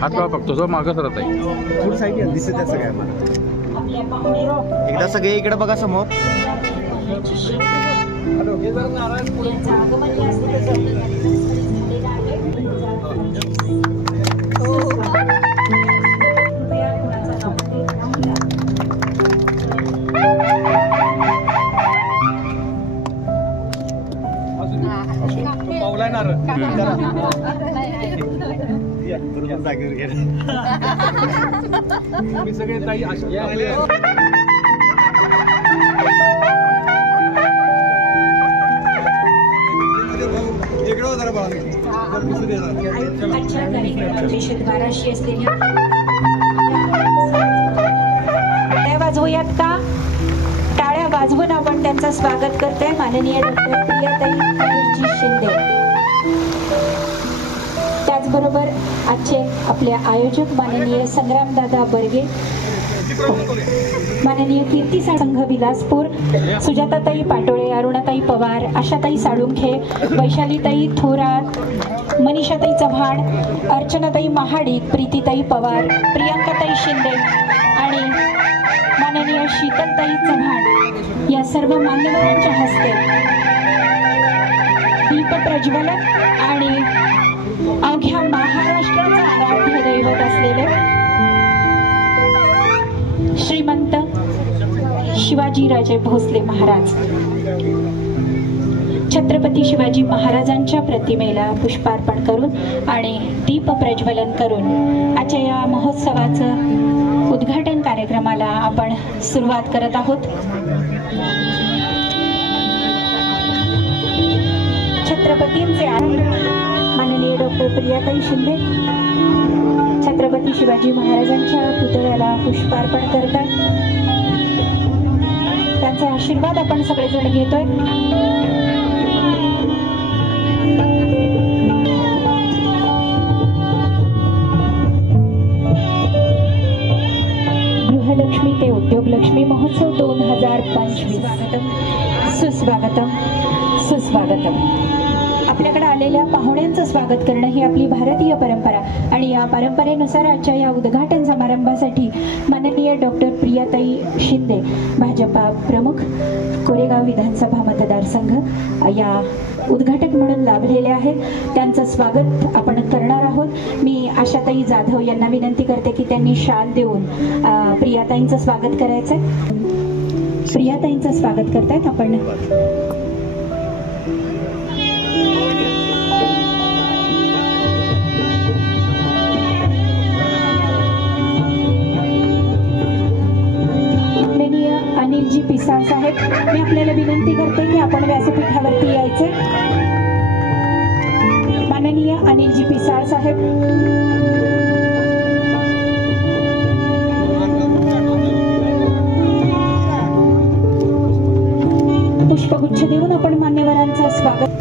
हात लावा फक्त जो मागच राहत आहे थोडं साईड दिसत आहे सगळ्या मला एकदा सगळे इकडे बघा समोर जागेवर गेला सगळे ताई वाजवूयात का? टाळ्या वाजवून आपण त्यांचं स्वागत करतोय माननीय डॉक्टर प्रियाताई शिंदे. त्याचबरोबर आजचे आपले आयोजक माननीय संग्रामदादा बर्गे, माननीय कीर्ती संघ विलासपूर, सुजाताताई पाटोळे, अरुणाताई पवार, आशाताई साळुंखे, वैशालीताई थोरात, मनीषाताई चव्हाण, अर्चनाताई महाडिक, प्रीतीताई पवार, प्रियांकाताई शिंदे आणि माननीय शीतलताई चव्हाण या सर्व मान्यवरांच्या हस्ते दीप प्रज्वलन आणि अवघ्या महाराष्ट्राचं आराध्य दैवत असलेले श्रीमंत शिवाजीराजे भोसले महाराज, छत्रपती शिवाजी महाराजांच्या प्रतिमेला पुष्पार्पण करून आणि दीप प्रज्वलन करून आजच्या या महोत्सवाचं उद्घाटन कार्यक्रमाला आपण सुरुवात करत आहोत. छत्रपतींचे माननीय डॉक्टर प्रियाताई शिंदे छत्रपती शिवाजी महाराजांच्या पुतळ्याला पुष्पार्पण करतात. त्यांचा आशीर्वाद आपण सगळेजण घेतोय. गृहलक्ष्मी ते उद्योगलक्ष्मी महोत्सव 2025. सुस्वागतम सुस्वागतम. आपल्याकडे आलेल्या पाहुण्यांचं स्वागत करणं ही आपली भारतीय परंपरा आणि या परंपरेनुसार आजच्या या उद्घाटन समारंभासाठी माननीय डॉक्टर प्रियाताई शिंदे भाजपा प्रमुख कोरेगाव विधानसभा मतदारसंघ या उद्घाटक म्हणून लाभलेले आहेत. त्यांचं स्वागत आपण करणार आहोत. मी आशाताई जाधव यांना विनंती करते की त्यांनी शाल देऊन प्रियाताईंचं स्वागत करायचंय. प्रियाताईंचं स्वागत करतायत आपण. अनिलजी पिसाळ साहेब, मी आपल्याला विनंती करते की आपण व्यासपीठावरती यायचे. माननीय अनिलजी पिसाळ साहेब, पुष्पगुच्छ देऊन आपण मान्यवरांचं स्वागत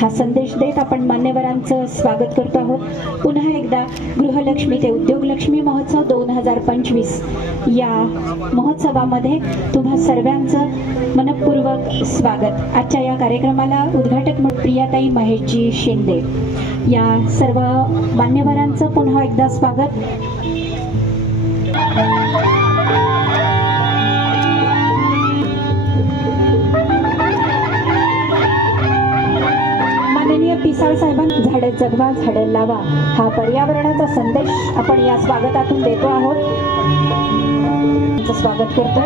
हा संदेश देत आपण मान्यवरांचं स्वागत करतो आहोत. पुन्हा एकदा गृहलक्ष्मी ते उद्योगलक्ष्मी महोत्सव 2025 या महोत्सवामध्ये तुम्हा सर्वांचं मनपूर्वक स्वागत. आजच्या या कार्यक्रमाला उद्घाटक म्हणून प्रियाताई महेशजी शिंदे या सर्व मान्यवरांचं पुन्हा एकदा स्वागत. पिसाळ साहेबांनी झाडे जगवा झाडे लावा हा पर्यावरणाचा संदेश आपण या स्वागतातून देतो आहोत. स्वागत करतो.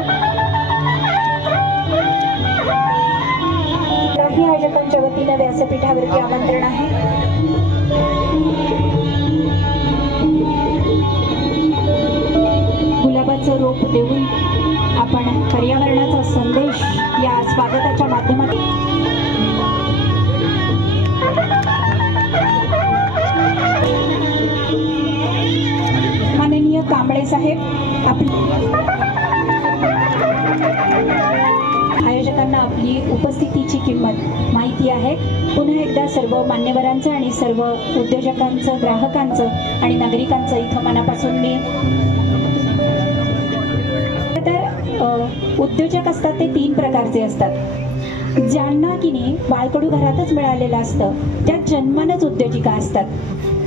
काही आयोजकांच्या वतीने व्यासपीठावरती आमंत्रण आहे. गुलाबाचं रोप देऊन आपण पर्यावरणाचा संदेश या स्वागताच्या माध्यमातून माननीय कांबळे साहेब आयोजकांना आपली उपस्थितीची किंमत माहिती आहे. पुन्हा एकदा सर्व मान्यवरांचं आणि सर्व उद्योजकांचं, ग्राहकांचं आणि नागरिकांचं इथं मनापासून मी तर उद्योजक असतात ते 3 प्रकारचे असतात. ज्यांना की नाही बाळकडू घरातच मिळालेलं असतं, त्या जन्मानच उद्योजिका असतात.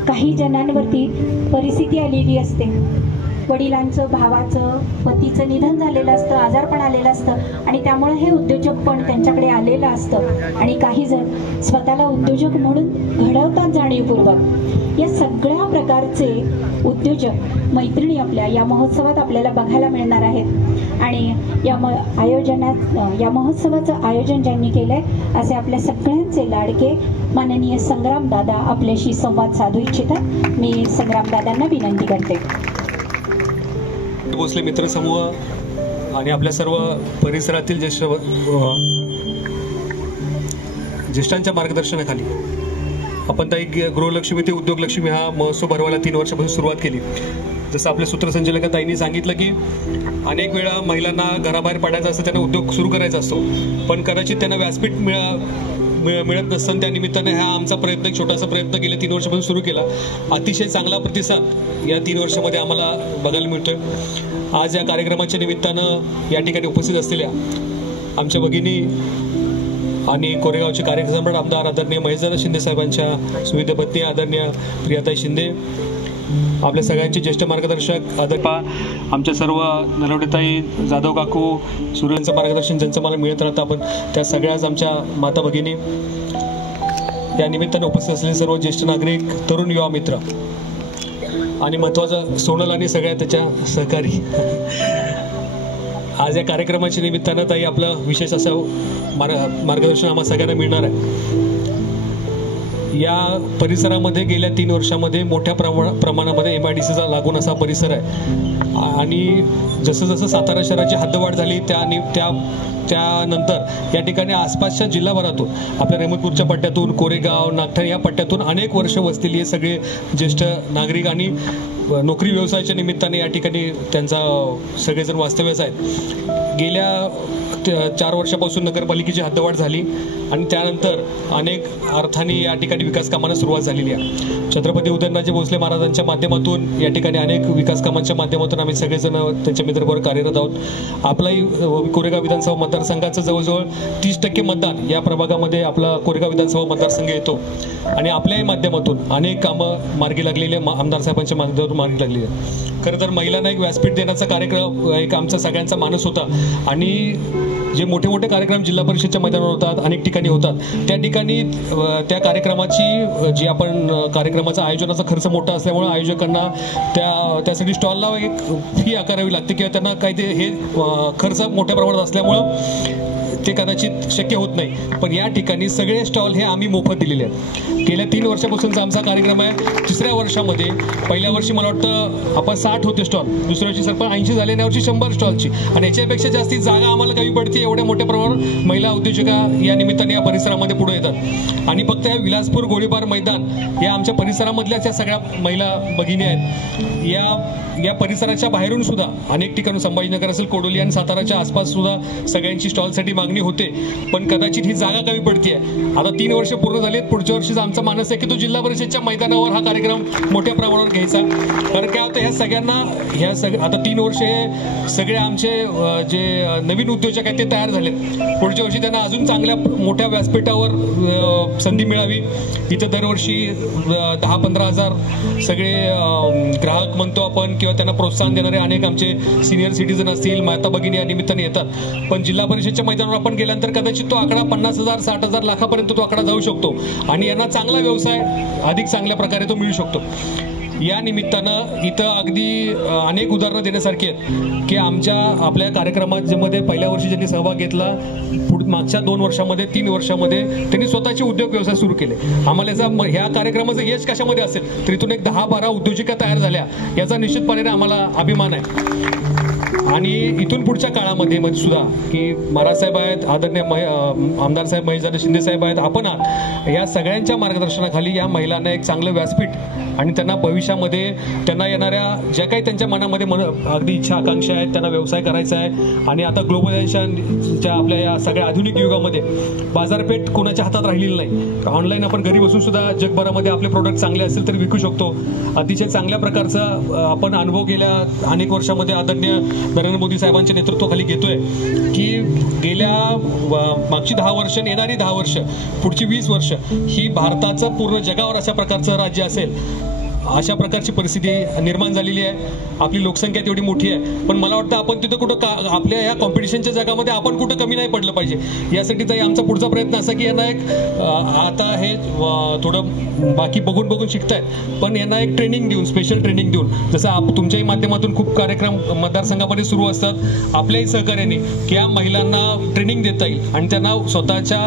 काही जणांवरती परिस्थिती आलेली असते, वडिलांचं, भावाचं, पतीचं निधन झालेलं असतं, आजारपण आलेलं असतं आणि त्यामुळे हे उद्योजक पण त्यांच्याकडे आलेलं असतं. आणि काही जण स्वतःला उद्योजक म्हणून घडवतात जाणीवपूर्वक. या सगळ्या प्रकारचे उद्योजक मैत्रिणी आपल्या या महोत्सवात आपल्याला बघायला मिळणार आहेत. आणि या महोत्सवाचं आयोजन ज्यांनी केलंय असे आपल्या सगळ्यांचे लाडके माननीय संग्रामदादा आपल्याशी संवाद साधू इच्छितात. मी संग्रामदादांना विनंती करते. भोसले मित्र समूह आणि आपल्या सर्व परिसरातील ज्येष्ठांच्या मार्गदर्शनाखाली आपण ताई गृहलक्ष्मी ते उद्योगलक्ष्मी हा महोत्सव भरवायला 3 वर्षापासून सुरुवात केली. जसं आपल्या सूत्रसंचालका ताईंनी सांगितलं की अनेक वेळा महिलांना घराबाहेर पडायचं असतं, त्यांना उद्योग सुरू करायचा असतो, पण कदाचित त्यांना व्यासपीठ मिळत नसतं. त्या निमित्ताने हा आमचा प्रयत्न, एक छोटासा प्रयत्न गेल्या 3 वर्षापासून सुरू केला. अतिशय चांगला प्रतिसाद या 3 वर्षामध्ये आम्हाला बघायला मिळतोय. आज या कार्यक्रमाच्या निमित्तानं या ठिकाणी उपस्थित असलेल्या आमच्या भगिनी आणि कोरेगावचे कार्यसम्राट आमदार आदरणीय महेशदादा शिंदे साहेबांच्या सुविधा पत्नी आदरणीय प्रियाताई शिंदे, आपल्या सगळ्यांचे ज्येष्ठ मार्गदर्शक आमच्या सर्व नलवडेताई, जाधव काकू, सूर्यांचं मार्गदर्शन ज्यांचं मला मिळत राहतं, आपण त्या सगळ्याच आमच्या माता भगिनी, या निमित्ताने उपस्थित असलेले सर्व ज्येष्ठ नागरिक, तरुण युवा मित्र आणि महत्त्वाचं सोनल आणि सगळ्या त्याच्या सहकारी. आज या कार्यक्रमाच्या निमित्तानं ताई आपलं विशेष असं मार्गदर्शन आम्हाला सगळ्यांना मिळणार आहे. या परिसरामध्ये गेल्या 3 वर्षामध्ये मोठ्या प्रमाणामध्ये MIDCचा लागून असा परिसर आहे आणि जसं जसं सातारा शहराची हद्दवाढ झाली त्यानंतर या ठिकाणी आसपासच्या जिल्हाभरातून, आपल्या रेहमतपूरच्या पट्ट्यातून, कोरेगाव, नागठाणे या पट्ट्यातून अनेक वर्ष वसलेली हे सगळे ज्येष्ठ नागरिक आणि नोकरी व्यवसायाच्या निमित्ताने या ठिकाणी त्यांचा सगळेजण वास्तव्यास आहेत. गेल्या 4 वर्षापासून नगरपालिकेची हद्दवाढ झाली आणि त्यानंतर अनेक अर्थाने या ठिकाणी विकास कामांना सुरुवात झालेली आहे. छत्रपती उदयनराजे भोसले महाराजांच्या माध्यमातून या ठिकाणी अनेक विकास कामांच्या माध्यमातून आम्ही सगळेजण त्यांच्या मित्रबरोबर कार्यरत आहोत. आपलाही कोरेगाव विधानसभा मतदारसंघाचं जवळजवळ 30% मतदान या प्रभागामध्ये आपला कोरेगाव विधानसभा मतदारसंघ येतो आणि आपल्याही माध्यमातून अनेक कामं मार्गी लागलेली आहे, आमदार साहेबांच्या माध्यमातून मार्गी लागलेली आहे. खरं तर महिलांना एक व्यासपीठ देण्याचा कार्यक्रम एक आमचा सगळ्यांचा मानस होता आणि जे मोठे मोठे कार्यक्रम जिल्हा परिषदच्या मैदानावर होतात, अनेक ठिकाणी होतात, त्या ठिकाणी त्या कार्यक्रमाची जी आपण कार्यक्रमाचा आयोजनाचा खर्च मोठा असल्यामुळे आयोजकांना त्यासाठी स्टॉलला एक फी आकारावी लागते किंवा त्यांना काही ते हे खर्च मोठ्या प्रमाणात असल्यामुळं ते कदाचित शक्य होत नाही. पण या ठिकाणी सगळे स्टॉल हे आम्ही मोफत दिलेले आहेत. गेल्या 3 वर्षापासूनचा आमचा कार्यक्रम आहे. 3ऱ्या वर्षामध्ये, पहिल्या वर्षी मला वाटतं आपण 60 होते स्टॉल, दुसऱ्या वर्षी सरपंच 80 झाले, या वर्षी 100 स्टॉलची आणि याच्यापेक्षा जास्ती जागा आम्हाला कमी पडते. एवढ्या मोठ्या प्रमाणात महिला उद्योजका या निमित्ताने या परिसरामध्ये पुढे येतात आणि फक्त विलासपूर गोळीबार मैदान या आमच्या परिसरामधल्याच या सगळ्या महिला भगिनी आहेत. या परिसराच्या बाहेरून सुद्धा अनेक ठिकाणी, संभाजीनगर असेल, कोडोली आणि साताराच्या आसपास सुद्धा सगळ्यांची स्टॉलसाठी मागणी होते, पण कदाचित ही जागा कमी पडते. आता 3 वर्ष पूर्ण झालीत. पुढच्या वर्षीचा आमचा मानस आहे की तो जिल्हा परिषदच्या मैदानावर हा कार्यक्रम मोठ्या प्रमाणावर घ्यायचा. कारण काय होतं, ह्या सगळ्यांना आता 3 वर्ष हे सगळे आमचे जे नवीन उद्योजक आहेत ते तयार झालेत. पुढच्या वर्षी त्यांना अजून चांगल्या मोठ्या व्यासपीठावर संधी मिळावी. इथं दरवर्षी 10-15 हजार सगळे ग्राहक म्हणतो आपण किंवा त्यांना प्रोत्साहन देणारे अनेक आमचे सिनियर सिटीजन असतील, माता भगिनी या निमित्ताने येतात. पण जिल्हा परिषदच्या मैदानावर आपण गेल्यानंतर कदाचित तो आकडा 50,000, 60,000 लाखापर्यंत तो आकडा जाऊ शकतो आणि यांना चांगला व्यवसाय अधिक चांगल्या प्रकारे तो मिळू शकतो. या निमित्तानं इथं अगदी अनेक उदाहरणं देण्यासारखी आहेत की आपल्या कार्यक्रमामध्ये पहिल्या वर्षी ज्यांनी सहभाग घेतला, मागच्या 2 वर्षामध्ये, 3 वर्षामध्ये त्यांनी स्वतःचे उद्योग व्यवसाय सुरू केले. आम्हाला ह्या कार्यक्रमाचं यश कशामध्ये असेल तर इथून एक 10-12 उद्योजिका तयार झाल्या, याचा निश्चितपणे आम्हाला अभिमान आहे. आणि इथून पुढच्या काळामध्ये सुद्धा की महाराज साहेब आहेत, आदरणीय आमदार साहेब महेशदादा शिंदे साहेब आहेत, आपण आहात, या सगळ्यांच्या मार्गदर्शनाखाली या महिलांना एक चांगलं व्यासपीठ आणि त्यांना भविष्यामध्ये त्यांना येणाऱ्या ज्या काही त्यांच्या मनामध्ये अगदी इच्छा आकांक्षा आहेत, त्यांना व्यवसाय करायचा आहे. आणि आता ग्लोबलायझेशनच्या आपल्या या सगळ्या आधुनिक युगामध्ये बाजारपेठ कोणाच्या हातात राहिलेली नाही. ऑनलाईन आपण घरी बसून सुद्धा जगभरामध्ये आपले प्रोडक्ट चांगले असेल तर विकू शकतो. अतिशय चांगल्या प्रकारचा आपण अनुभव गेल्या अनेक वर्षामध्ये आदरणीय नरेंद्र मोदी साहेबांच्या नेतृत्वाखाली घेतोय की गेल्या मागची 10 वर्ष, येणारी 10 वर्ष, पुढची 20 वर्ष ही भारताचं पूर्ण जगावर अशा प्रकारचं राज्य असेल, अशा प्रकारची परिस्थिती निर्माण झालेली आहे. आपली लोकसंख्या तेवढी मोठी आहे, पण मला वाटतं आपण तिथं कुठं आपल्या या कॉम्पिटिशनच्या जगामध्ये आपण कुठं कमी नाही पडलं पाहिजे. यासाठी तर आमचा पुढचा प्रयत्न असा की यांना एक आता हे थोडं बाकी बघून शिकतायत, पण यांना एक ट्रेनिंग देऊन, स्पेशल ट्रेनिंग देऊन, जसं तुमच्याही माध्यमातून खूप कार्यक्रम मतदारसंघामध्ये सुरू असतात, आपल्याही सहकार्याने की या महिलांना ट्रेनिंग देता येईल आणि त्यांना स्वतःच्या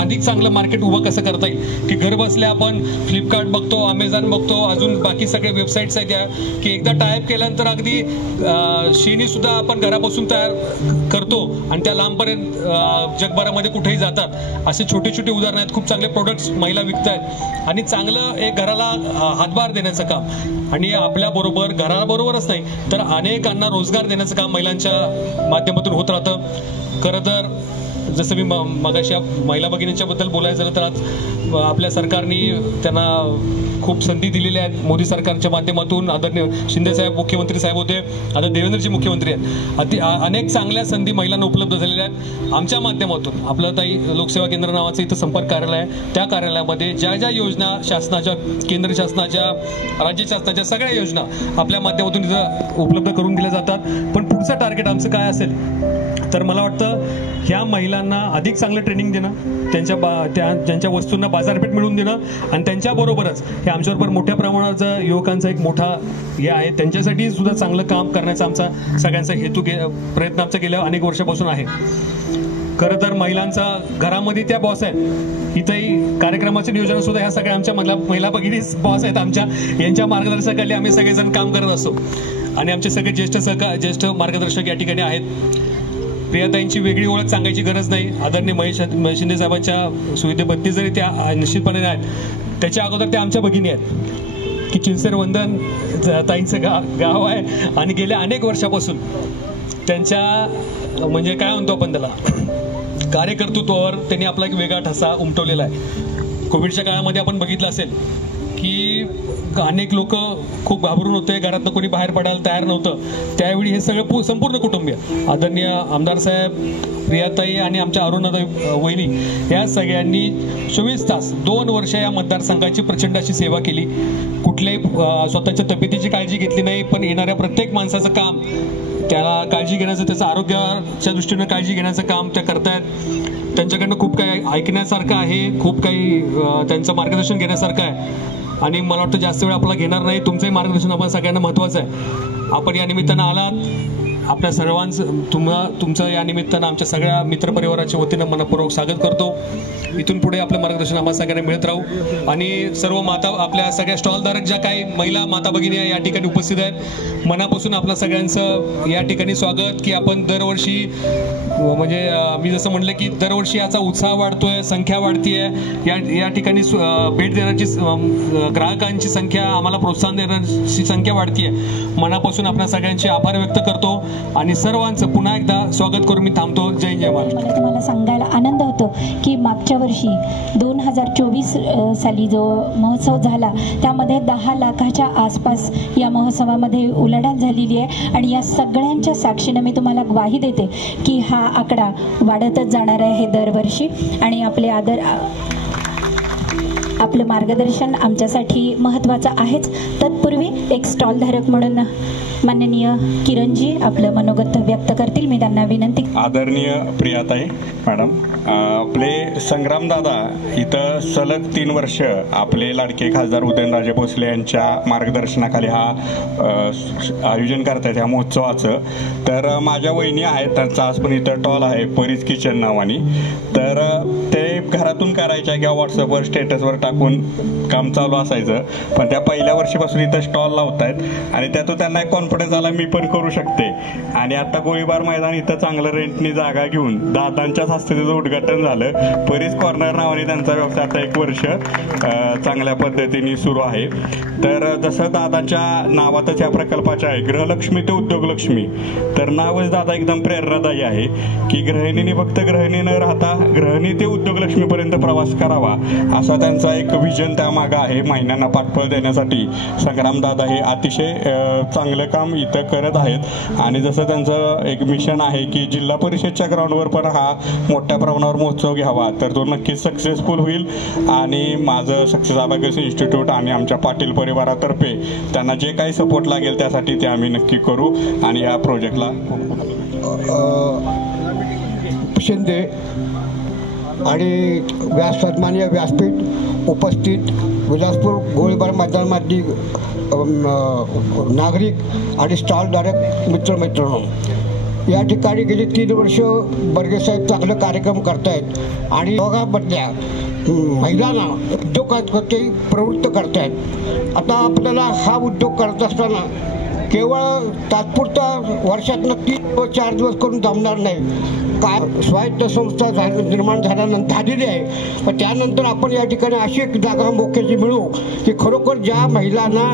अधिक चांगलं मार्केट उभं कसं करता येईल. की घर बसल्या आपण फ्लिपकार्ट बघतो, अमेझॉन बघतो, अजून बाकी सगळे वेबसाईट्स आहेत की एकदा टाईप केल्यानंतर अगदी शेणी सुद्धा आपण घरापासून तयार करतो आणि त्या लांबपर्यंत जगभरामध्ये कुठेही जातात. असे छोटे छोटे उदाहरण आहेत. खूप चांगले प्रोडक्ट्स महिला विकतायत आणि चांगलं एक घराला हातभार देण्याचं काम आणि आपल्याबरोबर घराबरोबरच नाही तर अनेकांना रोजगार देण्याचं काम महिलांच्या माध्यमातून होत राहतं. खरं तर जसं मी मगाशी महिला भगिनींच्याबद्दल बोलायचं झालं तर आज आपल्या सरकारने त्यांना खूप संधी दिलेल्या आहेत. मोदी सरकारच्या माध्यमातून आदरणीय शिंदे साहेब मुख्यमंत्री साहेब होते, आता देवेंद्रजी मुख्यमंत्री आहेत. अनेक चांगल्या संधी महिलांना उपलब्ध झालेल्या आहेत. आमच्या माध्यमातून आपलं ताई लोकसेवा केंद्र नावाचं इथं संपर्क कार्यालय आहे, त्या कार्यालयामध्ये ज्या ज्या योजना शासनाच्या, केंद्र शासनाच्या, राज्य शासनाच्या सगळ्या योजना आपल्या माध्यमातून इथं उपलब्ध करून दिल्या जातात. पण पुढचं टार्गेट आमचं काय असेल तर मला वाटतं ह्या महिलांना अधिक चांगलं ट्रेनिंग देणं, त्यांच्या वस्तूंना बाजारपेठ मिळवून देणं आणि त्यांच्याबरोबरच हे आमच्याबरोबर मोठ्या प्रमाणाचा युवकांचा एक मोठा हे आहे, त्यांच्यासाठी सुद्धा चांगलं काम करण्याचा आमचा सगळ्यांचा हेतू प्रयत्न आमचा गेल्या अनेक वर्षापासून आहे. खरं तर महिलांचा घरामध्ये त्या बॉस आहेत. इथंही कार्यक्रमाचे नियोजन सुद्धा ह्या सगळ्या आमच्या महिला भगिनी बॉस आहेत. यांच्या मार्गदर्शनाखाली आम्ही सगळेजण काम करत असतो आणि आमचे सगळे ज्येष्ठ मार्गदर्शक या ठिकाणी आहेत. प्रियाताईंची वेगळी ओळख सांगायची गरज नाही. आदरणीय महेश शिंदे साहेबांच्या सुविधेपत्नी जरी त्या निश्चितपणे आहेत, त्याच्या अगोदर त्या आमच्या भगिनी आहेत की चिंचेर वंदन ताईंचं गाव आहे आणि गेल्या अनेक वर्षापासून त्यांच्या म्हणजे काय म्हणतो आपण त्याला कार्यकर्तृत्वावर त्यांनी आपला एक वेगळा ठसा उमटवलेला आहे. कोविडच्या काळामध्ये आपण बघितलं असेल की अनेक लोक खूप घाबरून होते, घरातनं कोणी बाहेर पडायला तयार नव्हतं. त्यावेळी हे सगळं संपूर्ण कुटुंबीय आदरणीय आमदार साहेब, प्रियाताई आणि आमच्या अरुणाताई वहिनी या सगळ्यांनी 24 तास 2 वर्ष या मतदारसंघाची प्रचंड अशी सेवा केली. कुठल्याही स्वतःच्या तब्येतीची काळजी घेतली नाही, पण येणाऱ्या प्रत्येक माणसाचं काम, त्याला काळजी घेण्याचं, त्याचं आरोग्याच्या दृष्टीने काळजी घेण्याचं काम त्या करतायत. त्यांच्याकडनं खूप काही ऐकण्यासारखं आहे, खूप काही त्यांचं मार्गदर्शन घेण्यासारखं आहे आणि मला वाटतं जास्त वेळ आपल्याला घेणार नाही. तुमचंही मार्गदर्शन आम्हाला सगळ्यांना महत्त्वाचं आहे. आपण या निमित्तानं आलात, आपल्या सर्वांचं तुमचं या निमित्तानं आमच्या सगळ्या मित्रपरिवाराच्या वतीनं मनपूर्वक स्वागत करतो. इथून पुढे आपलं मार्गदर्शन आम्हाला सगळ्यांना मिळत राहू आणि सर्व माता, आपल्या सगळ्या स्टॉलधारक ज्या काही महिला माता भगिनी या ठिकाणी उपस्थित आहेत, मनापासून आपलं सगळ्यांचं या ठिकाणी स्वागत. की आपण दरवर्षी म्हणजे मी जसं म्हटलं की दरवर्षी याचा उत्साह वाढतोय, संख्या वाढतीये, या ठिकाणी भेट देण्याची ग्राहकांची संख्या, आम्हाला प्रोत्साहन देण्याची संख्या वाढतीये. मनापासून आपल्या सगळ्यांचे आभार व्यक्त करतो आणि सर्वांचं पुन्हा एकदा स्वागत करून मी थांबतो. जय जय महाराष्ट्र. मला तुम्हाला सांगायला आनंद होतो की मागच्या वर्षी 2024 साली जो महोत्सव झाला त्यामध्ये 10 लाखाच्या आसपास या महोत्सवामध्ये उलाढाल झालेली आहे आणि या सगळ्यांच्या साक्षीने मी तुम्हाला ग्वाही देते की हा आकडा वाढतच जाणार आहे दरवर्षी आणि आपलं मार्गदर्शन आमच्यासाठी महत्त्वाचं आहेच. तत्पूर्वी एक स्टॉलधारक म्हणून माननीय किरणजी आपलं मनोगत व्यक्त करतील. मी त्यांना विनंती. आदरणीय प्रियाताई मॅडम, आपले संग्रामदादा इथं सलग 3 वर्ष आपले लाडके खासदार उदयनराजे भोसले यांच्या मार्गदर्शनाखाली हा आयोजन करतात ह्या महोत्सवाचं. तर माझ्या वहिनी आहेत, त्यांचा आज पण इथं टॉल आहे परीज किचन नावानी. तर ते घरातून करायच्या किंवा व्हॉट्सअपवर स्टेटसवर टाकून काम चालू असायचं, पण त्या पहिल्या वर्षीपासून इथं स्टॉल लावतायत आणि त्यातून त्यांना एक कॉन्फिडन्स आला मी पण करू शकते. आणि आता गोळीबार मैदान मैदान इथं चांगलं रेंटनी जागा घेऊन दादांच्याच हस्ते त्याचं उद्घाटन झालं. परीस कॉर्नर नावाने त्यांचा व्यवसाय आता 1 वर्ष चांगल्या पद्धतीने सुरू आहे. तर जसं दादांच्या नावातच या प्रकल्पाचे आहे गृहलक्ष्मी ते उद्योगलक्ष्मी, तर नावच दादा एकदम प्रेरणादायी आहे की गृहिणीने फक्त गृहिणी न राहता गृहिणी ते उद्योगलक्ष्मीपर्यंत प्रवास करावा असा त्यांचा एक विजन त्यामागं आहे. महिन्यांना पाठबळ देण्यासाठी संग्रामदादा हे अतिशय चांगलं काम इथं करत आहेत. आणि जसं त्यांचं एक मिशन आहे की जिल्हा परिषदच्या ग्राउंडवर पण हा मोठ्या प्रमाणावर महोत्सव घ्यावा, तर तो नक्कीच सक्सेसफुल होईल. आणि माझं सक्सेस अबॅकस इन्स्टिट्यूट आणि आमच्या पाटील परिवारातर्फे त्यांना जे काही सपोर्ट लागेल त्यासाठी ते आम्ही नक्की करू. आणि या प्रोजेक्टला शिंदे आणि सन्माननीय व्यासपीठ उपस्थित विलासपूर गोळीबार मैदानामधली नागरिक आणि स्टॉलधारक मित्रमैत्रिणींनो, या ठिकाणी गेली 3 वर्ष बर्गेसाहेब चांगलं कार्यक्रम करतायत आणि दोघांमधल्या महिलांना उद्योगात प्रवृत्त करतायत. आता आपल्याला हा उद्योग करत असताना केवळ तात्पुरता वर्षातनं 3 व 4 दिवस करून जमणार नाही. काय स्वायत्त संस्था निर्माण झाल्यानंतर झालेली आहे, पण त्यानंतर आपण या ठिकाणी अशी एक जागा मोक्याची मिळू की खरोखर ज्या महिलांना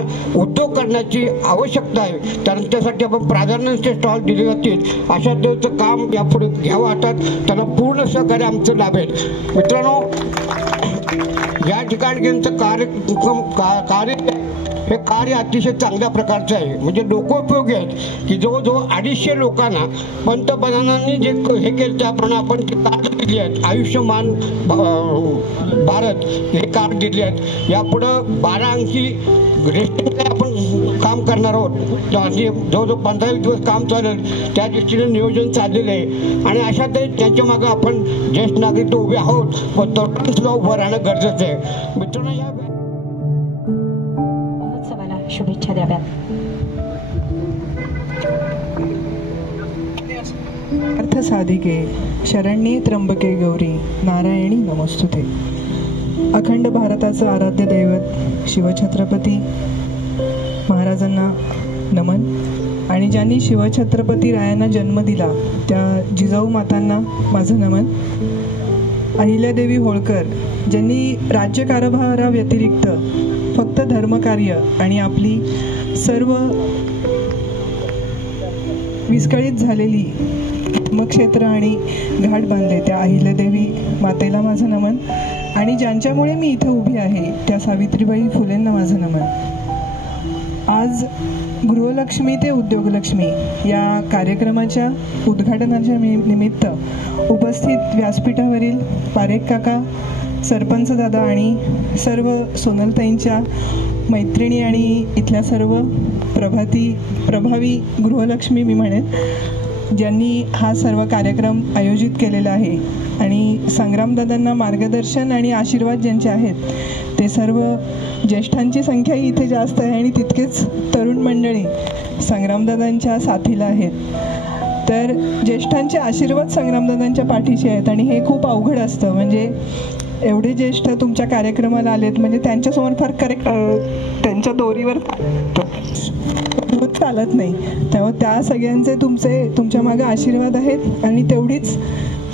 उद्योग करण्याची आवश्यकता आहे त्यांच्यासाठी आपण प्राधान्याचे स्टॉल दिले जातील. अशा देवचं काम यापुढे घ्यावं हातात, त्यांना पूर्ण सहकार्य आमचं लाभेल. मित्रांनो, या ठिकाणी त्यांचं कार्य हे कार्य अतिशय चांगल्या प्रकारचं आहे, म्हणजे लोकोपयोगी आहेत की जवळजवळ 250 लोकांना पंतप्रधानांनी जे हे केलं त्याप्रमाणे आपण कार्ड दिली आहेत. आयुष्यमान भारत हे कार्ड दिले आहेत. यापुढं 12 अंकी रेस्टिंगला आपण काम करणार आहोत. जवळजवळ 15 दिवस काम चालेल त्या दृष्टीने नियोजन चाललेलं आहे. आणि अशातच त्याच्या मागं आपण ज्येष्ठ नागरिक उभे आहोत व तरुणांसुद्धा उभं राहणं गरजेचं आहे. मित्रांनो, या शुभेच्छा द्याव्यात. अर्थ साधिके शरण्ये त्र्यंबके गौरी नारायणी नमोस्तुते. अखंड भारताचं आराध्य दैवत शिवछत्रपती महाराजांना नमन. आणि ज्यांनी शिवछत्रपती रायांना जन्म दिला त्या जिजाऊ मातांना माझं नमन. अहिल्यादेवी होळकर ज्यांनी राज्यकारभाराव्यतिरिक्त फक्त धर्मकार्य आणि आपली सर्व विस्कळीत झालेली धर्मक्षेत्र आणि घाट बांधले त्या अहिल्यादेवी मातेला माझं नमन. आणि ज्यांच्यामुळे मी इथं उभी आहे त्या सावित्रीबाई फुलेंना माझं नमन. आज गृहलक्ष्मी ते उद्योगलक्ष्मी या कार्यक्रमाच्या उद्घाटनाच्या निमित्त उपस्थित व्यासपीठावरील पारेख काका, सरपंच दादा आणि सर्व सोनलताईंच्या मैत्रिणी आणि इथल्या सर्व प्रभावी गृहलक्ष्मी मी म्हणेन, ज्यांनी हा सर्व कार्यक्रम आयोजित केलेला आहे. आणि संग्रामदादांना मार्गदर्शन आणि आशीर्वाद ज्यांचे आहेत ते सर्व ज्येष्ठांची संख्याही इथे जास्त आहे आणि तितकेच तरुण मंडळी संग्रामदादांच्या साथीला आहेत. तर ज्येष्ठांचे आशीर्वाद संग्रामदादांच्या पाठीशी आहेत आणि हे खूप अवघड असतं. म्हणजे एवढे ज्येष्ठ तुमच्या कार्यक्रमाला आलेत म्हणजे त्यांच्यासमोर फार त्यांच्या दोरीवर चालत नाही. त्यामुळे त्या सगळ्यांचे तुमच्या मागे आशीर्वाद आहेत आणि तेवढीच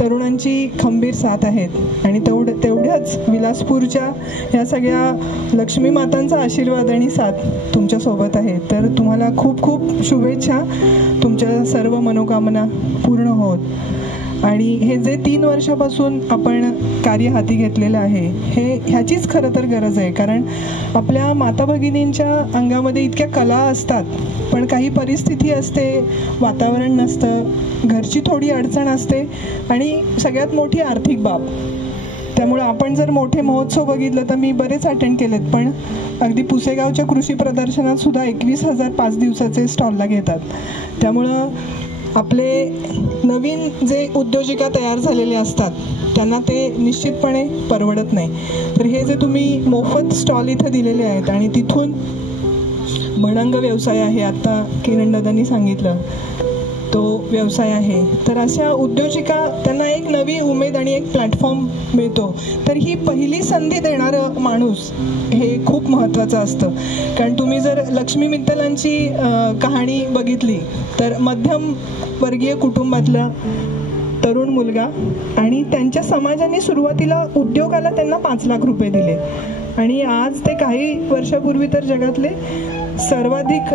तरुणांची खंबीर साथ आहेत. आणि तेवढ्याच विलासपूरच्या ह्या सगळ्या लक्ष्मी मातांचा आशीर्वाद आणि साथ तुमच्यासोबत आहे. तर तुम्हाला खूप खूप शुभेच्छा. तुमच्या सर्व मनोकामना पूर्ण होत. आणि हे जे 3 वर्षापासून आपण कार्य हाती घेतलेलं आहे ह्याचीच खरं तर गरज आहे. कारण आपल्या माता भगिनींच्या अंगामध्ये इतक्या कला असतात पण काही परिस्थिती असते, वातावरण नसतं, घरची थोडी अडचण असते आणि सगळ्यात मोठी आर्थिक बाब. त्यामुळे आपण जर मोठे महोत्सव बघितलं तर मी बरेच अटेंड केलेत, पण अगदी पुसेगावच्या कृषी प्रदर्शनात सुद्धा 21,000 5 दिवसाचे स्टॉलला घेतात. त्यामुळं आपले नवीन जे उद्योजिका तयार झालेले असतात त्यांना ते निश्चितपणे परवडत नाही. तर हे जे तुम्ही मोफत स्टॉल इथं दिलेले आहेत आणि तिथून भणंग व्यवसाय आहे, आत्ता किरण दादांनी सांगितलं तो व्यवसाय आहे, तर अशा उद्योजिका त्यांना एक नवी उमेद आणि एक प्लॅटफॉर्म मिळतो. तर ही पहिली संधी देणारं माणूस हे खूप महत्त्वाचं असतं. कारण तुम्ही जर लक्ष्मी मित्तलांची कहाणी बघितली तर मध्यम वर्गीय कुटुंबातला तरुण मुलगा आणि त्यांच्या समाजाने सुरुवातीला उद्योगाला त्यांना 5 लाख रुपये दिले आणि आज ते काही वर्षापूर्वी तर जगातले सर्वाधिक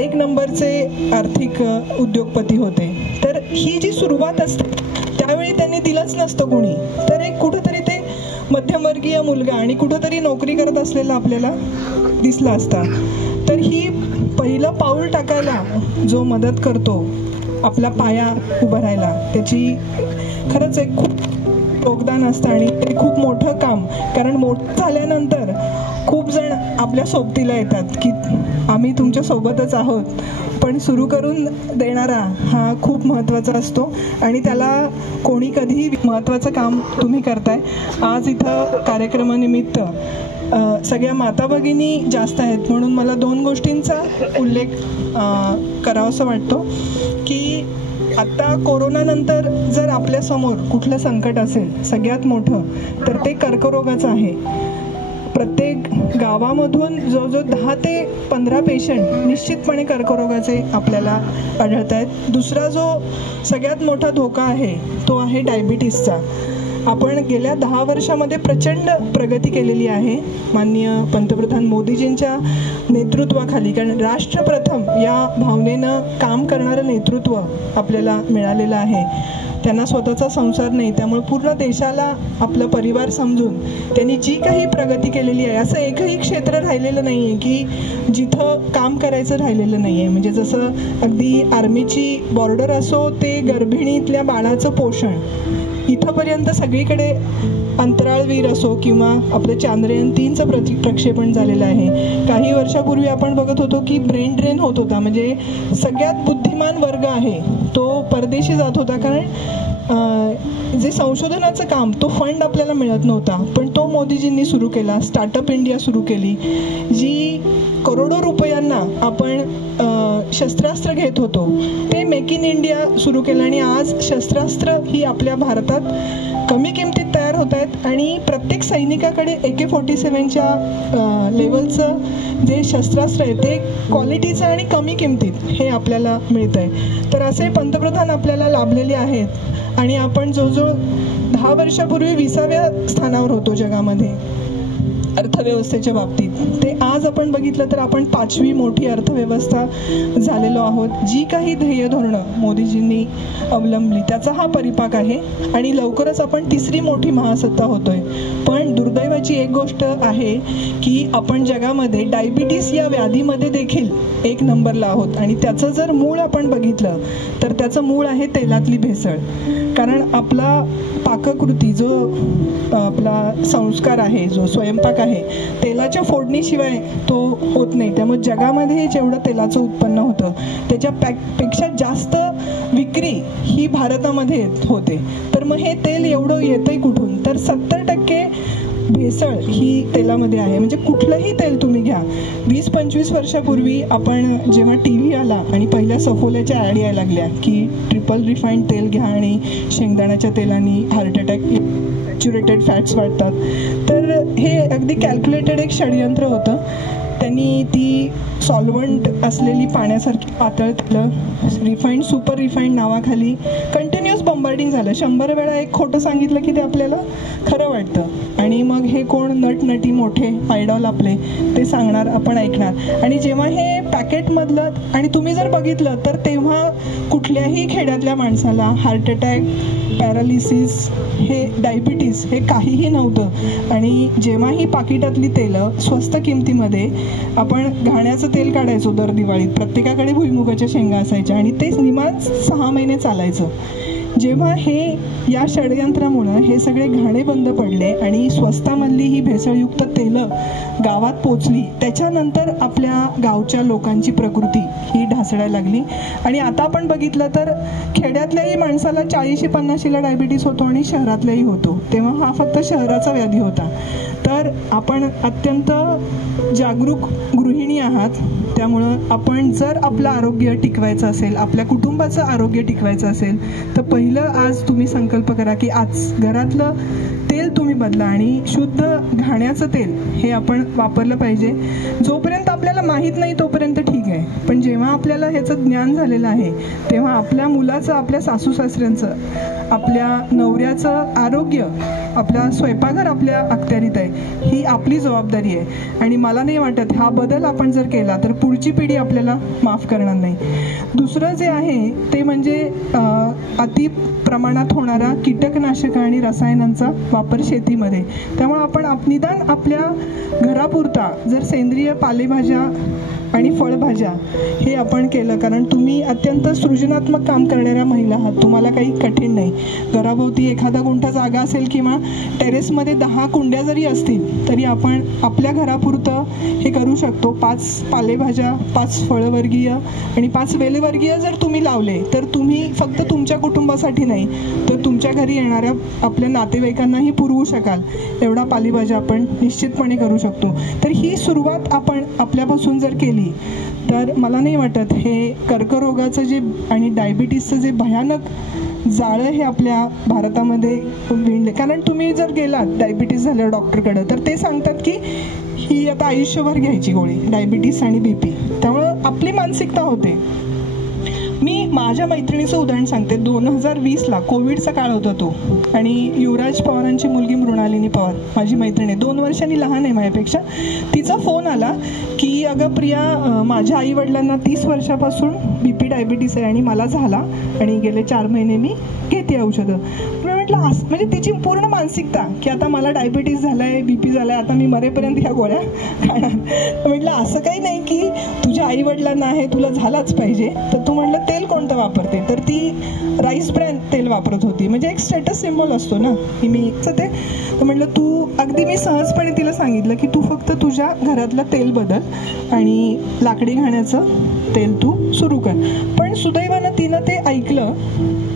1 नंबरचे आर्थिक उद्योगपती होते. तर ही जी सुरुवात असते त्यावेळी त्यांनी दिलंच नसतं कोणी, तर एक कुठंतरी ते मध्यमवर्गीय मुलगा आणि कुठंतरी नोकरी करत असलेला आपल्याला दिसला असता. तर ही पहिलं पाऊल टाकायला जो मदत करतो आपला पाया उभा राहायला, त्याची खरंच एक खूप योगदान असतं आणि ते खूप मोठं काम. कारण मोठं झाल्यानंतर खूप जण आपल्या सोबतीला येतात की आम्ही तुमच्या सोबतच आहोत, पण सुरू करून देणारा हा खूप महत्त्वाचा असतो आणि त्याला कोणी कधीही महत्त्वाचं काम तुम्ही करताय. आज इथं कार्यक्रमानिमित्त सगळ्या माता भगिनी जास्त आहेत म्हणून मला 2 गोष्टींचा उल्लेख करावासा वाटतो की आत्ता कोरोनानंतर जर आपल्यासमोर कुठलं संकट असेल सगळ्यात मोठं तर ते कर्करोगाचं आहे. प्रत्येक गावामधून जवळजवळ 10 ते 15 पेशंट निश्चितपणे कर्करोगाचे आपल्याला आढळत आहेत. दुसरा जो सगळ्यात मोठा धोका आहे तो आहे डायबिटीसचा. आपण गेल्या 10 वर्षामध्ये प्रचंड प्रगती केलेली आहे माननीय पंतप्रधान मोदीजींच्या नेतृत्वाखाली. कारण राष्ट्रप्रथम या भावनेनं काम करणारं नेतृत्व आपल्याला मिळालेलं आहे. त्यांना स्वतःचा संसार नाही, त्यामुळे पूर्ण देशाला आपला परिवार समजून त्यांनी जी काही प्रगती केलेली आहे असं एकही क्षेत्र राहिलेलं नाही आहे की जिथं काम करायचं राहिलेलं नाही आहे. म्हणजे जसं अगदी आर्मीची बॉर्डर असो ते गर्भिणीतल्या बाळाचं पोषण इथंपर्यंत सगळीकडे अंतराळवीर असो किंवा आपलं चांद्रयान 3चं प्रक्षेपण झालेलं आहे. काही वर्षापूर्वी आपण बघत होतो की ब्रेन ड्रेन होत होता, म्हणजे सगळ्यात बुद्धिमान वर्ग आहे तो परदेशी जात होता. कारण जे संशोधनाचं काम तो फंड आपल्याला मिळत नव्हता, पण तो मोदीजींनी सुरू केला. स्टार्टअप इंडिया सुरू केली, जी करोडो रुपयांना आपण शस्त्रास्त्र घेत होतो ते मेक इन इंडिया सुरू केलं आणि आज शस्त्रास्त्र ही आपल्या भारतात कमी किमतीत तयार होत आहेत आणि प्रत्येक सैनिकाकडे AK-47च्या लेवलचं जे शस्त्रास्त्र आहे ते क्वालिटीचं आणि कमी किमतीत हे आपल्याला मिळतं आहे. तर असे पंतप्रधान आपल्याला लाभलेले आहेत आणि आपण जवळजवळ 10 वर्षापूर्वी 20व्या स्थानावर होतो जगामध्ये अर्थव्यवस्थेच्या बाबतीत. ते आज आपण बघितलं तर आपण 5वी मोठी अर्थव्यवस्था झालेलो आहोत. जी काही ध्येय धोरणं मोदीजींनी अवलंबली त्याचा हा परिपाक आहे आणि लवकरच आपण 3री मोठी महासत्ता होतोय. पण दुर्दैवाची एक गोष्ट आहे की आपण जगामध्ये डायबिटीस या व्याधीमध्ये देखील 1 नंबरला आहोत आणि त्याचं जर मूळ आपण बघितलं तर त्याचं मूळ आहे तेलातली भेसळ. कारण आपला पाककृती जो आपला संस्कार आहे जो स्वयंपाक आहे तेलाच्या फोडणीशिवाय तो होत नाही. त्यामुळे जगामध्ये जेवढं तेलाचं उत्पन्न होतं त्याच्या पेक्षा जास्त विक्री ही भारतामध्ये होते. तर मग हे तेल एवढं येतंय कुठून, तर 70% भेसळ ही तेलामध्ये आहे. म्हणजे कुठलंही तेल तुम्ही घ्या. 20-25 वर्षापूर्वी आपण जेव्हा TV आला आणि पहिल्या सफोल्याच्या ॲड यायला लागल्या की ट्रिपल रिफाईंड तेल घ्या आणि शेंगदाण्याच्या तेलाने हार्ट अटॅक सॅच्युरेटेड फॅट्स वाढतात, तर हे अगदी कॅल्क्युलेटेड एक षडयंत्र होतं. त्यांनी ती सॉल्वंट असलेली पाण्यासारखी पातळ तेलं रिफाईंड सुपर रिफाईंड नावाखाली कंटिन्युअस बॉम्बार्डिंग झालं. 100 वेळा एक खोटं सांगितलं की ते आपल्याला खरं वाटतं आणि मग हे कोण नटनटी मोठे आयडॉल आपले ते सांगणार आपण ऐकणार. आणि जेव्हा हे पॅकेटमधलं आणि तुम्ही जर बघितलं तर तेव्हा कुठल्याही खेड्यातल्या माणसाला हार्ट अटॅक पॅरालिसिस हे डायबिटीस हे काहीही नव्हतं. आणि जेव्हा ही पाकिटातली तेलं स्वस्त किमतीमध्ये आपण घाण्याचं तेल काढायचो दर दिवाळीत, प्रत्येकाकडे भुईमुगाच्या शेंगा असायच्या आणि ते निमान 6 महिने चालायचं. जेव्हा हे या षडयंत्रामुळं हे सगळे घाणे बंद पडले आणि स्वस्तामधली ही भेसळयुक्त तेलं गावात पोचली, त्याच्यानंतर आपल्या गावच्या लोकांची प्रकृती ही ढासळायला लागली. आणि आता आपण बघितलं तर खेड्यातल्याही माणसाला 40-50ला डायबिटीस होतो आणि शहरातल्याही होतो. तेव्हा हा फक्त शहराचा व्याधी होता. तर आपण अत्यंत जागरूक गृहिणी आहात, त्यामुळं आपण जर आपलं आरोग्य टिकवायचं असेल, आपल्या कुटुंबाचं आरोग्य टिकवायचं असेल तर पहिलं आज तुम्ही संकल्प करा की आज घरातलं तेल तुम्ही बदला आणि शुद्ध घाण्याचं तेल हे आपण वापरलं पाहिजे. जोपर्यंत आपल्याला आपल्याला माहीत नाही तोपर्यंत ठीक आहे, पण जेव्हा आपल्याला ह्याचं ज्ञान झालेलं आहे तेव्हा आपल्या मुलाचं, आपल्या सासू सासऱ्यांचं, आपल्या नवऱ्याचं आरोग्य, आपला स्वयंपाकघर आपल्या अखत्यारीत आहे, ही आपली जबाबदारी आहे. आणि मला नाही वाटत हा बदल आपण जर केला तर पुढची पिढी आपल्याला माफ करणार नाही. दुसरं जे आहे ते म्हणजे अति प्रमाणात होणारा कीटकनाशक आणि रसायनांचा वापर शेतीमध्ये. त्यामुळे आपण निदान आपल्या घरापुरता जर सेंद्रिय पालेभाज्या आणि फळभाज्या हे आपण केलं, कारण तुम्ही अत्यंत सृजनात्मक काम करणाऱ्या महिला आहात, तुम्हाला काही कठीण नाही. घराभोवती एखादा गुंठा जागा असेल किंवा टेरेसमध्ये 10 कुंड्या जरी असतील तरी आपण आपल्या घरापुरतं हे करू शकतो. 5 पालेभाज्या, 5 फळवर्गीय आणि 5 वेलवर्गीय जर तुम्ही लावले तर तुम्ही फक्त तुमच्या कुटुंबासाठी नाही तर तुमच्या घरी येणाऱ्या आपल्या नातेवाईकांनाही पुरवू शकाल एवढा पालेभाज्या आपण निश्चितपणे करू शकतो. तर ही सुरुवात आपण आपल्यापासून जर केली तर मला नाही वाटत हे कर्करोगाचं जे आणि डायबिटीसचं जे भयानक जाळं हे आपल्या भारतामध्ये विणले. कारण तुम्ही जर गेलात डायबिटीस झाल्यावर डॉक्टरकडे तर ते सांगतात की ही आता आयुष्यभर घ्यायची गोळी, डायबिटीस आणि BP. त्यामुळं आपली मानसिकता होते. मी माझ्या मैत्रिणीचं उदाहरण सांगते. 2020ला कोविडचा काळ होता तो, आणि युवराज पवारांची मुलगी मृणालिनी पवार माझी मैत्रीण आहे, 2 वर्षांनी लहान आहे माझ्यापेक्षा. तिचा फोन आला की अगं प्रिया, माझ्या आई वडिलांना 30 वर्षापासून BP डायबिटीस आहे आणि मला झाला आणि गेले 4 महिने मी घेते औषधं. मी म्हटलं म्हणजे तिची पूर्ण मानसिकता की आता मला डायबिटीस झालाय, BP झालाय, आता मी मरेपर्यंत ह्या गोळ्या खाणार. म्हटलं असं काही नाही की तुझ्या आई वडिलांना आहे तुला झालाच पाहिजे. तर तू म्हटलं तेल कोणतं वापरते, तर ती राईस ब्रँड तेल वापरत होती. म्हणजे एक स्टेटस सिम्बॉल असतो ना की मी ते. तर म्हटलं तू अगदी, मी सहजपणे तिला सांगितलं की तू फक्त तुझ्या घरातलं तेल बदल आणि लाकडी घाण्याचं तेल तू सुरू कर. पण सुदैवानं तिनं ते ऐकलं.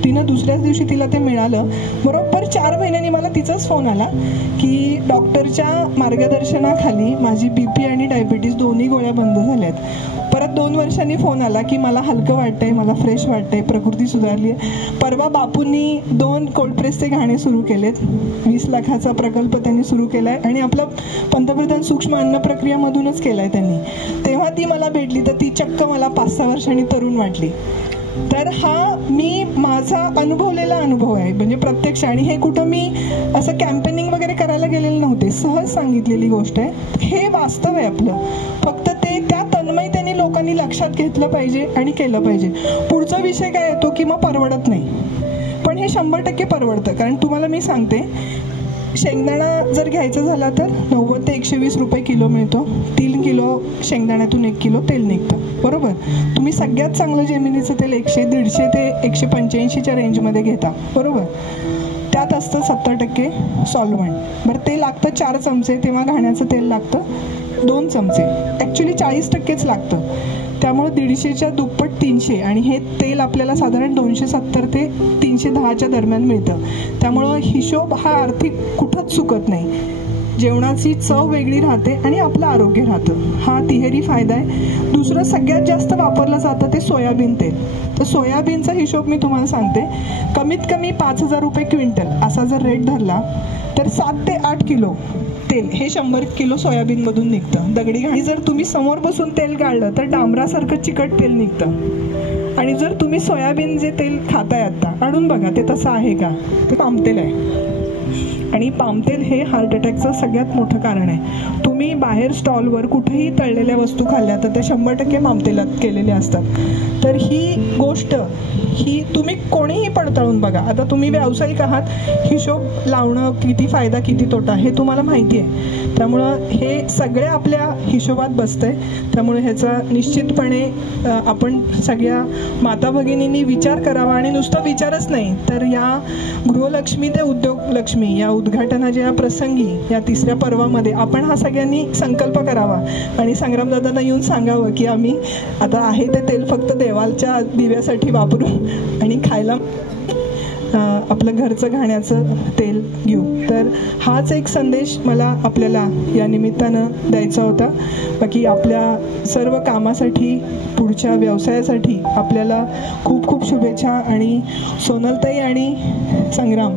तिनं दुसऱ्याच दिवशी तिला ते मिळालं. बरोबर 4 महिन्यांनी मला तिचाच फोन आला की डॉक्टरच्या मार्गदर्शनाखाली माझी BP आणि डायबिटीस दोन्ही गोळ्या बंद झाल्यात. परत 2 वर्षांनी फोन आला की मला हलकं वाटतंय, मला फ्रेश वाटतंय, प्रकृती सुधारली आहे. परवा बापूंनी 2 कोल्ड प्रेसचे घाणे सुरू केलेत. 20 लाखाचा प्रकल्प त्यांनी सुरू केलाय आणि आपलं पंतप्रधान सूक्ष्म अन्न प्रक्रियामधूनच केलाय त्यांनी. तेव्हा ती मला भेटली तर ती चक्क मला 5-6 वर्षांनी तरुण वाटली. तर हा मी माझा अनुभवलेला अनुभव आहे, म्हणजे प्रत्यक्ष. आणि हे कुठं मी असं कॅम्पेनिंग वगैरे करायला गेलेले नव्हते, सहज सांगितलेली गोष्ट आहे. हे वास्तव आहे आपलं. फक्त ते त्या तन्मयतेने लोकांनी लक्षात घेतलं पाहिजे आणि केलं पाहिजे. पुढचा विषय काय येतो की मग परवडत नाही, पण हे 100% परवडतं. कारण तुम्हाला मी सांगते, शेंगदाणा जर घ्यायचा झाला तर 90 ते 120 रुपये किलो मिळतो. 3 किलो शेंगदाण्यातून 1 किलो तेल निघतं, बरोबर. तुम्ही सगळ्यात चांगलं जेमिनीचं तेल 100-150 ते 185च्या रेंजमध्ये घेता, बरोबर. त्यात असतं 70% सॉल्व्हंट. बरं, ते लागतं 4 चमचे, तेव्हा घाण्याचं तेल लागतं 2 चमचे. ॲक्च्युली 40%च लागतं. त्यामुळे 150च्या दुप्पट 300, आणि हे तेल आपल्याला साधारण 270 ते 310च्या दरम्यान मिळतं. त्यामुळं हिशोब हा आर्थिक कुठंच चुकत नाही. जेवणाची चव वेगळी राहते आणि आपलं आरोग्य राहतं. हा तिहेरी फायदा आहे. दुसरं सगळ्यात जास्त वापरलं जातं ते सोयाबीन तेल. तर सोयाबीनचा हिशोब मी तुम्हाला सांगते. कमीत कमी 5,000 रुपये क्विंटल असा जर रेट धरला तर 7 ते 8 किलो तेल हे 100 किलो सोयाबीनमधून निघतं. दगडी घाणी जर तुम्ही समोर बसून तेल गाळलं तर डांबरासारखं चिकट तेल निघतं. आणि जर तुम्ही सोयाबीन जे तेल खाताय आता, आणून बघा ते तसं आहे का, ते पामतेल आहे. आणि पामतेल हे हार्ट अटॅकचं सगळ्यात मोठं कारण आहे. तुम्ही बाहेर स्टॉलवर कुठेही तळलेल्या वस्तू खाल्ल्या तर ते 100% पामतेलात केलेले असतात. तर ही गोष्ट ही तुम्ही कोणीही पडताळून बघा. आता तुम्ही व्यावसायिक आहात, हिशोब लावणं किती फायदा किती तोटा हे तुम्हाला माहिती आहे. त्यामुळं हे सगळे आपल्या हिशोबात बसतंय. त्यामुळे ह्याचा निश्चितपणे आपण सगळ्या माता भगिनींनी विचार करावा. आणि नुसतं विचारच नाही तर या गृहलक्ष्मी ते उद्योगलक्ष्मी या उद्घाटनाच्या या प्रसंगी या 3ऱ्या पर्वामध्ये आपण हा सगळ्यांनी संकल्प करावा आणि संग्रामदादांना येऊन सांगावं की आम्ही आता आहे ते तेल फक्त देवालच्या दिव्यासाठी वापरू आणि खायला आपलं घरचं घाण्याचं तेल घेऊ. तर हाच एक संदेश मला आपल्याला या निमित्तानं द्यायचा होता. बाकी आपल्या सर्व कामासाठी, पुढच्या व्यवसायासाठी आपल्याला खूप खूप शुभेच्छा. आणि सोनलताई आणि संग्राम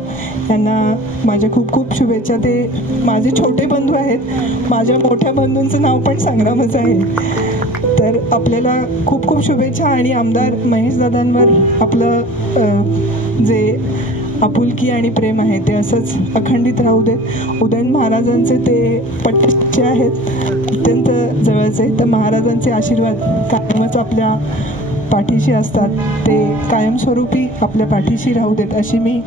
यांना माझ्या खूप खूप शुभेच्छा. ते माझे छोटे बंधू आहेत. माझ्या मोठ्या बंधूंचं नाव पण संग्रामच आहे. तर आपल्याला खूप खूप शुभेच्छा आणि आमदार महेश दादांवर आपलं जे आपुलकी आणि प्रेम आहे ते असंच अखंडित राहू देत. उदयन महाराजांचे ते पट्टे आहेत अत्यंत जवळचे, तर महाराजांचे आशीर्वाद कायमच आपल्या पाठीशी असतात, ते कायमस्वरूपी आपल्या पाठीशी राहू देत अशी मी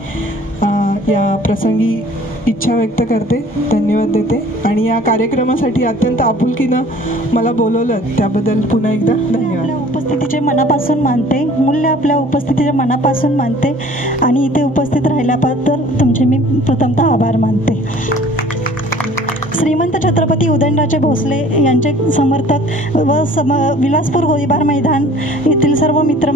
या प्रसंगी इच्छा व्यक्त करते. धन्यवाद देते आणि या कार्यक्रमासाठी अत्यंत आपुलकीनं मला बोलवलं त्याबद्दल पुन्हा एकदा धन्यवाद. आपल्या उपस्थितीचे मनापासून मानते, मूल्य आपल्या उपस्थितीचे मनापासून मानते आणि इथे उपस्थित राहिल्याबद्दल तुमचे मी प्रथमतः आभार मानते. श्रीमंत छत्रपती उदयनराजे भोसले यांचे समर्थक व विलासपूर गोळीबार मैदान येथील सर्व मित्र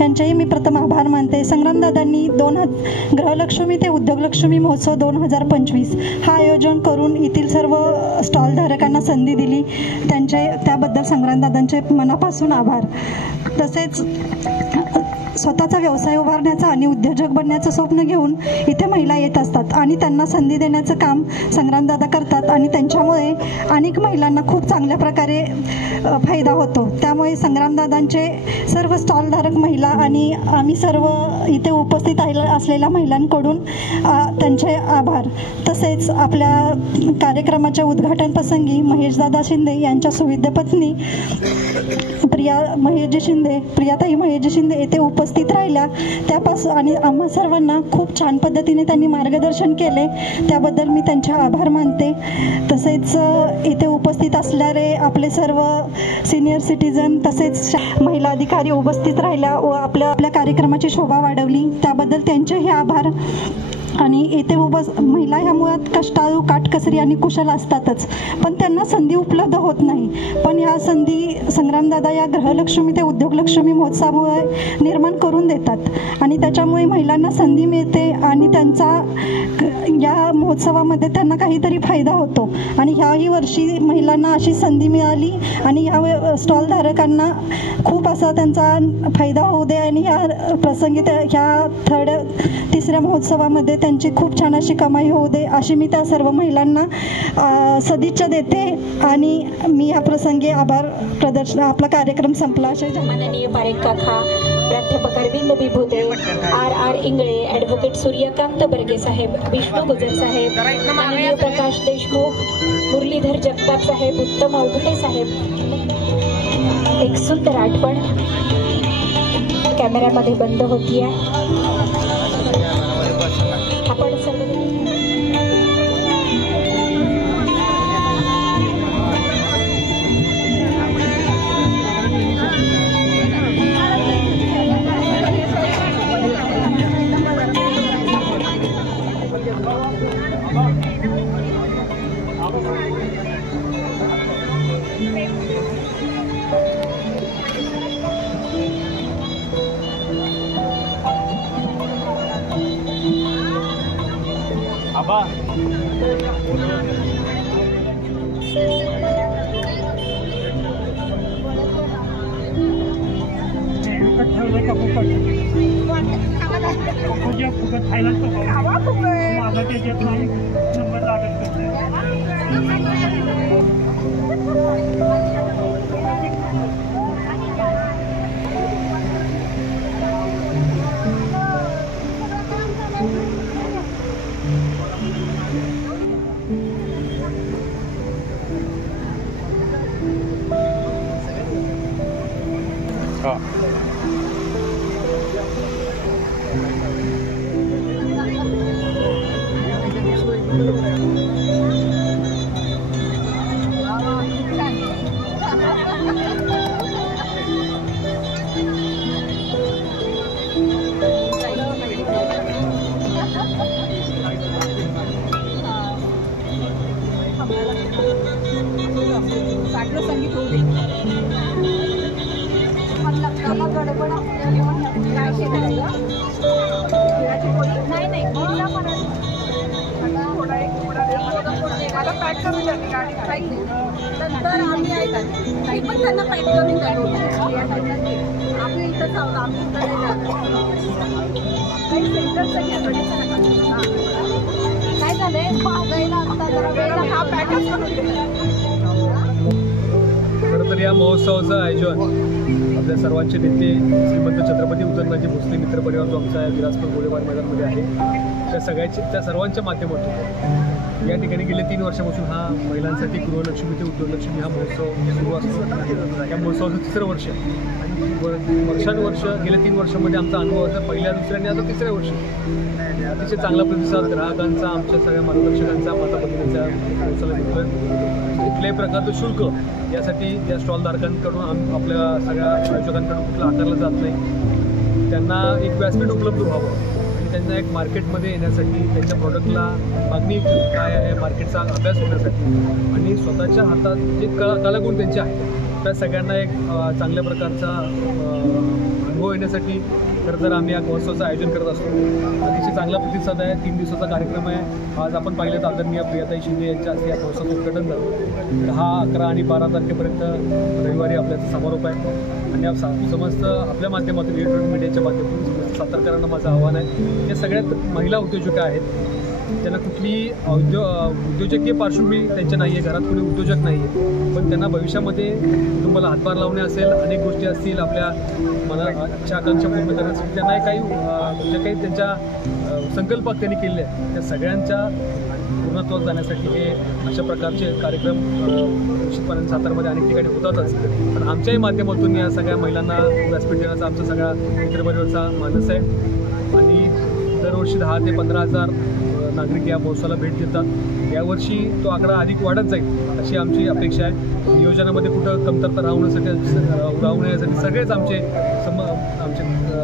यांचेही मी प्रथम आभार मानते. संग्रामदादांनी गृहलक्ष्मी ते उद्योगलक्ष्मी महोत्सव 2025 हा आयोजन करून येथील सर्व स्टॉलधारकांना संधी दिली, त्याबद्दल संग्रामदादांचे मनापासून आभार. तसेच स्वतःचा व्यवसाय उभारण्याचा आणि उद्योजक बनण्याचं स्वप्न घेऊन इथे महिला येत असतात आणि त्यांना संधी देण्याचं काम संग्रामदादा करतात आणि त्यांच्यामुळे अनेक महिलांना खूप चांगल्या प्रकारे फायदा होतो. त्यामुळे संग्रामदादांचे सर्व स्टॉलधारक महिला आणि आम्ही सर्व इथे उपस्थित असलेल्या महिलांकडून त्यांचे आभार. तसेच आपल्या कार्यक्रमाच्या उद्घाटन प्रसंगी महेशदादा शिंदे यांच्या सुविद्य पत्नी प्रियाताई महेशजी शिंदे येथे उपस्थित राहिल्या, त्यापासून आणि आम्हा सर्वांना खूप छान पद्धतीने त्यांनी मार्गदर्शन केले, त्याबद्दल मी त्यांचे आभार मानते. तसेच इथे उपस्थित असणारे आपले सर्व सिनियर सिटीजन तसेच महिला अधिकारी उपस्थित राहिल्या व आपल्या कार्यक्रमाची शोभा वाढवली, त्याबद्दल त्यांचेही आभार. आणि इथे महिला ह्या मुळात कष्टाळू, काटकसरी आणि कुशल असतातच, पण त्यांना संधी उपलब्ध होत नाही. पण ह्या संधी संग्रामदादा या गृहलक्ष्मी ते उद्योगलक्ष्मी महोत्सवामुळे निर्माण करून देतात आणि त्याच्यामुळे महिलांना संधी मिळते आणि त्यांचा या महोत्सवामध्ये त्यांना काहीतरी फायदा होतो. आणि ह्याही वर्षी महिलांना अशी संधी मिळाली आणि ह्या स्टॉलधारकांना खूप असा त्यांचा फायदा होऊ दे आणि ह्या प्रसंगी ह्या तिसऱ्या महोत्सवामध्ये त्यांची खूप छान अशी कमाई होऊ दे अशी मी त्या सर्व महिलांना सदिच्छा देते. आणि मी या प्रसंगी आभार प्रदर्शन आपला कार्यक्रम संपला. माननीय पारेख काका, प्राध्यापक अरविंद बिभुते, R इंगळे, ॲडव्होकेट सूर्यकांत बर्गे साहेब, विष्णू गुजर साहेब, माननीय प्रकाश देशमुख, मुरलीधर जगताप साहेब, उत्तम अवघडे साहेब, एक सुंदर आठवण कॅमेऱ्यामध्ये बंद होतीये. आपण सर्व तर या महोत्सवाचं आयोजन आपल्या सर्वांचे नेते श्रीमंत छत्रपती उदयनराजे भोसले मित्र परिवार जो आमचा विलासपूर गोळेबार मैदानामध्ये आहे त्या सर्वांच्या माध्यमातून या ठिकाणी गेले 3 वर्षापासून हा महिलांसाठी गृहलक्ष्मी ते उद्योगलक्ष्मी हा महोत्सव सुरू असतो. या महोत्सवाचं 3रं वर्ष आणि वर्षानुवर्ष गेल्या 3 वर्षामध्ये आमचा अनुभव असा पहिल्या, दुसऱ्या आणि आता 3ऱ्या वर्षी अतिशय चांगला प्रतिसाद ग्राहकांचा, आमच्या सगळ्या मार्गदर्शकांचा, माता भगिनींचा महोत्सवाला मिळतोय. कुठल्याही प्रकारचं शुल्क यासाठी या स्टॉलधारकांकडून आपल्या सगळ्या आयोजकांकडून कुठलं आकारलं जात नाही. त्यांना एक व्यासपीठ उपलब्ध व्हावं आणि त्यांना एक मार्केटमध्ये येण्यासाठी, त्यांच्या प्रॉडक्टला मागणी काय आहे मार्केटचा अभ्यास होण्यासाठी आणि स्वतःच्या हातात जे कलागुण त्यांचे आहेत त्या सगळ्यांना एक चांगल्या प्रकारचा अनुभव येण्यासाठी खरं तर आम्ही या महोत्सवाचं आयोजन करत असतो. अतिशय चांगला प्रतिसाद आहे. 3 दिवसाचा कार्यक्रम आहे. आज आपण पाहिलं तर आदरणीय प्रियाताई शिंदे यांच्या हस्ते या महोत्सवाचं उद्घाटन झालं. 10, 11 आणि 12 तारखेपर्यंत रविवारी आपल्याचा समारोप आहे आणि समस्त आपल्या माध्यमातून इलेक्ट्रॉनिक मीडियाच्या माध्यमातून सातारकरांना माझं आव्हान आहे. या सगळ्यात महिला उद्योजक आहेत. त्यांना कुठली उद्योजकीय पार्श्वभूमी त्यांच्या नाही आहे, घरात कोणी उद्योजक नाही आहे, पण त्यांना भविष्यामध्ये कुटुंबाला हातभार लावणे असेल, अनेक गोष्टी असतील आपल्या इच्छा आकांक्षा पूर्ण करण्यासाठी त्यांना ज्या काही त्यांच्या संकल्प त्यांनी केले आहेत त्या सगळ्यांच्या पूर्णत्वास जाण्यासाठी हे अशा प्रकारचे कार्यक्रम निश्चितपणे सातारमध्ये अनेक ठिकाणी होतातच. पण आमच्याही माध्यमातून या सगळ्या महिलांना व्यासपीठ देण्याचा आमचा सगळा मित्रपरिवारचा मानस आहे आणि दरवर्षी 10 ते 15 हजार नागरिक या महोत्सवाला भेट देतात. यावर्षी तो आकडा अधिक वाढत जाईल अशी आमची अपेक्षा आहे. नियोजनामध्ये कुठं कमतरता राहू नये सगळेच आमचे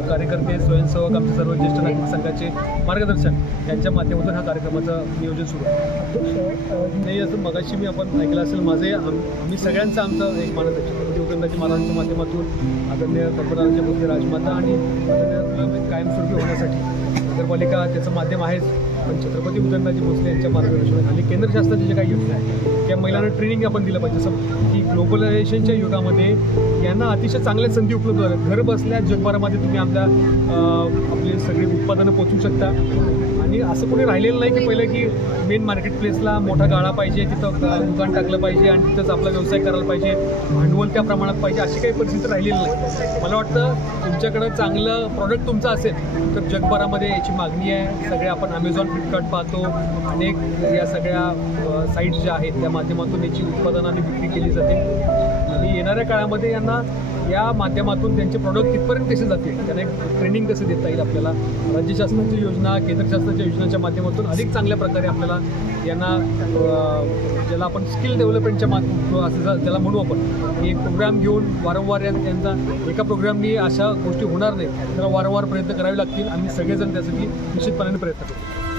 कार्यकर्ते, स्वयंसेवक, आमचे सर्व ज्येष्ठ नागरिक संघाचे मार्गदर्शन यांच्या माध्यमातून हा कार्यक्रमाचं नियोजन सुरू आहे. नाही असं मगाशी मी आपण ऐकलं असेल माझे आम्ही सगळ्यांचं आमचं एक मानस आहे. छत्रपती उदयनराजे महाराजांच्या माध्यमातून आदरणीय कल्पनाराजे भोसले राजमाता आणि आदरणीय कायमस्वरूपी होण्यासाठी नगरपालिका त्याचं माध्यम आहेच, पण छत्रपती उदयनराजे भोसले यांच्या मार्गदर्शनाखाली केंद्र शासनाच्या जे काही योजना आहेत त्या महिलांना ट्रेनिंग आपण दिलं पाहिजे. जसं की ग्लोबलायझेशनच्या युगामध्ये यांना अतिशय चांगल्या संधी उपलब्ध झाल्या. घर बसल्या जगभरामध्ये तुम्ही आपली सगळी उत्पादनं पोचवू शकता आणि असं कोणी राहिलेलं नाही की पहिलं की मेन मार्केट प्लेसला मोठा गाळा पाहिजे, तिथं दुकान टाकलं पाहिजे आणि तिथंच आपला व्यवसाय करायला पाहिजे, भांडवल त्या प्रमाणात पाहिजे, अशी काही परिस्थिती राहिलेली नाही. मला वाटतं तुमच्याकडं चांगलं प्रॉडक्ट तुमचं असेल तर जगभरामध्ये याची मागणी आहे. सगळे आपण अमेझॉन, फ्लिपकार्ट पाहतो, अनेक या सगळ्या साईट्स ज्या आहेत त्या माध्यमातून याची उत्पादनं आणि विक्री केली जाते आणि येणाऱ्या काळामध्ये यांना या माध्यमातून त्यांचे प्रॉडक्ट तिथपर्यंत कसे जातील, त्यांना एक ट्रेनिंग कसं देता येईल आपल्याला राज्य शासनाची योजना, केंद्र शासनाच्या योजनांच्या माध्यमातून अधिक चांगल्या प्रकारे आपल्याला यांना ज्याला आपण स्किल डेव्हलपमेंटच्या असं ज्याला म्हणू आपण एक प्रोग्राम घेऊन वारंवार यांचा एका प्रोग्रामनी अशा गोष्टी होणार नाही, त्याला वारंवार प्रयत्न करावे लागतील. आम्ही सगळेजण त्यासाठी निश्चितपणे प्रयत्न करू.